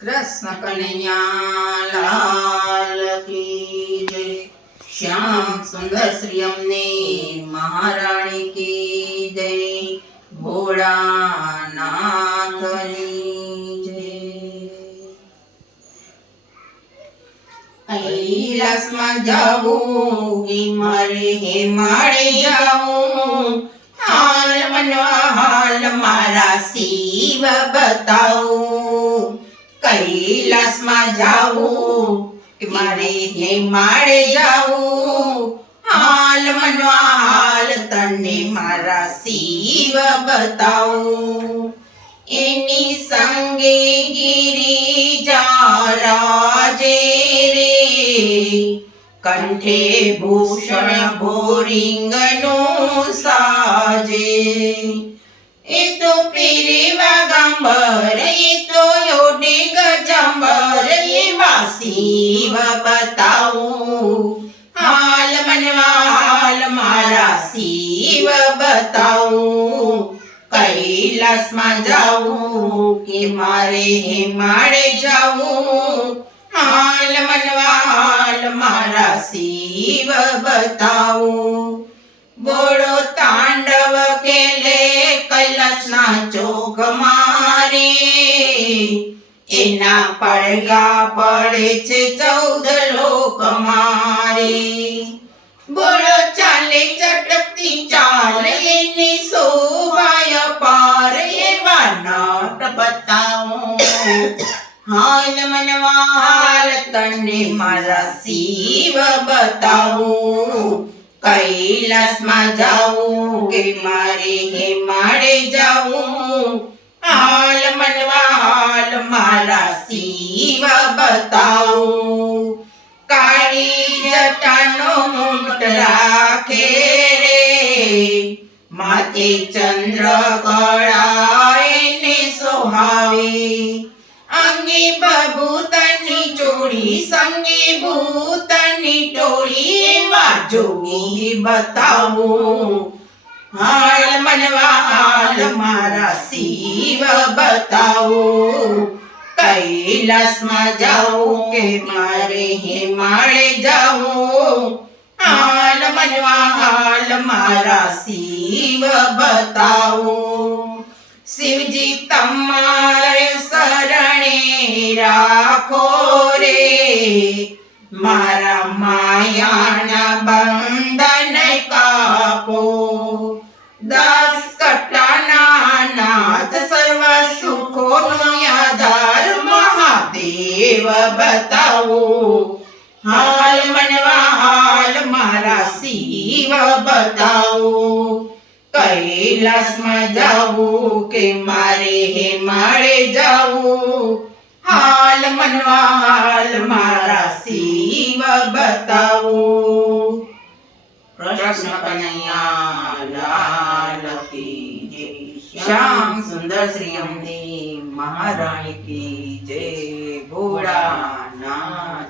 कृष्ण कन्हैया लाल की जय। श्याम सुंदर श्री अम्ने महारानी की जय। भोળાનાથની જય। કૈલાસમાં જાવું કે મારે હેમાળે જાવું, હાલ મનવા હાલ મારા શિવ બતાવું। કૈલાસમાં જાવું કે મારે હેમાળે જાવું, હાલ મનવા હાલ તને મારા શિવ બતાવું। એની સંગે ગિરિજા રાજે રે, કંઠે ભૂષણ ભોરિંગનું સાજે। એ તો પેરેવા ગાંબર, એ તો યોડે ગજંબર, એવા શિવ બતાવું, હાલ મનવા હાલ મારા શિવ બતાવું। કૈલાસમાં જાવું કે મારે હેમાળે જાવું, હાલ મનવા હાલ મારા શિવ બતાવું। બોલો તાંડવ કેલે કૈલાસના ચોક મારે, એના પડઘા પડે છે 14 લોક મારે। બોલો ચાલે ચટકતી ચાલ, એની શોભાય પાર, એવા નાટ બતાવું, હાલ મનવા હાલ તને મારા શિવ બતાવું। કૈલાસમાં જાવું કે મારે હેમાળે જાવું, હાલ મનવા હાલ મારા શિવ બતાવું। કાળી જટાનો મુકટ રાખે રે, માથે ચંદ્ર કળા એને સોહાવે। અંગે બભૂતની ચોળી, સંગે ભૂતની ટોળી, એવા જોગી બતાવું, હાલ મનવા હાલ મારા શિવ બતાવું। કૈલાસમાં જાવું કે મારે હેમાળે જાવું, હાલ મનવા હાલ મારા શિવ બતાવું। શિવજી તમારે શરણે રાખો રે, મારા માયાના બંધન કાપો। 10 કટાના નાથ સર્વ સુખોનો આધાર, મહાદેવ બતાવું, હાલ મનવા હાલ મારા શિવ બતાવું। કૈલાસમાં જાવું કે મારે હેમાળે જાવું, હાલ મનવા હાલ મારા શિવ બતાવું। કૃષ્ણ કનૈયા લાલ કી જય। શ્યામ સુંદર શ્રી અમ્ને મહારાણી કી જય। ભોળાનાથ